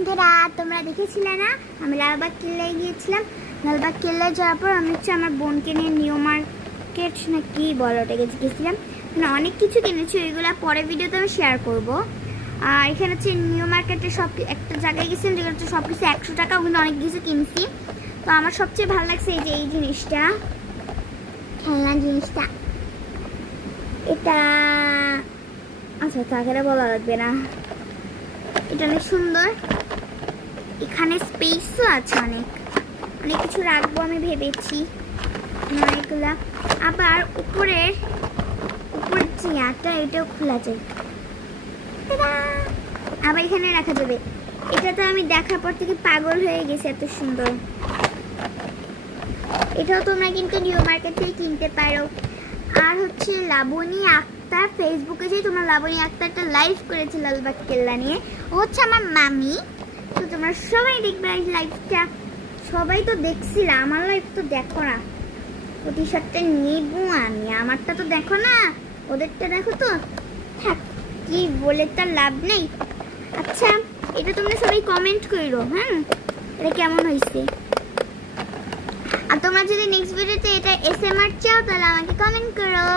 বন্ধুরা, তোমরা দেখেছিলে না আমি লালবাগ কেল্লায় গিয়েছিলাম। লালবাগ কেল্লায় যাওয়ার পর আমি আমার বোনকে নিয়ে নিউ মার্কেট না কি বলো ওটাকে গেছিলাম। মানে অনেক কিছু কিনেছি, ওইগুলো পরে ভিডিওতে আমি শেয়ার করবো। আর এখানে হচ্ছে নিউ মার্কেটে সব একটা জায়গায় গেছিলাম যেখানে হচ্ছে সব কিছু 100 টাকা, কিন্তু অনেক কিছু কিনছি। তো আমার সবচেয়ে ভালো লাগছে এই যে এই জিনিসটা, খেলনা জিনিসটা। এটা আচ্ছা তাকে বলা লাগবে না, এটা অনেক সুন্দর। এখানে স্পেসও আছে, অনেক অনেক কিছু রাখবো আমি ভেবেছি অনেকগুলা। আবার উপরের চেয়ারটা এটাও খোলা যায়, আবার এখানে রাখা যাবে। এটা তো আমি দেখার পর থেকে পাগল হয়ে গেছে, এত সুন্দর। এটাও তোমরা কিন্তু নিউ মার্কেট থেকে কিনতে পারো। আর হচ্ছে লাবণী আক্তার, ফেসবুকে যে তোমরা লাবণী আক্তারটা লাইভ করেছে লালবাগ কেল্লা নিয়ে, ও হচ্ছে আমার মামি। তো তোমরা সবাই দেখবে এই লাইভটা, সবাই তো দেখছিল, আমার লাইভ তো দেখো না। টি শার্টটা নেব আমি, আমারটা তো দেখো না, ওদেরটা দেখো তো। থাক, কি বলে তার লাভ নেই। আচ্ছা এটা তোমরা সবাই কমেন্ট করো, হ্যাঁ এটা কেমন হয়েছে। আর তোমরা যদি নেক্সট ভিডিওতে এটা এসএমআর চাও তাহলে আমাকে কমেন্ট করো।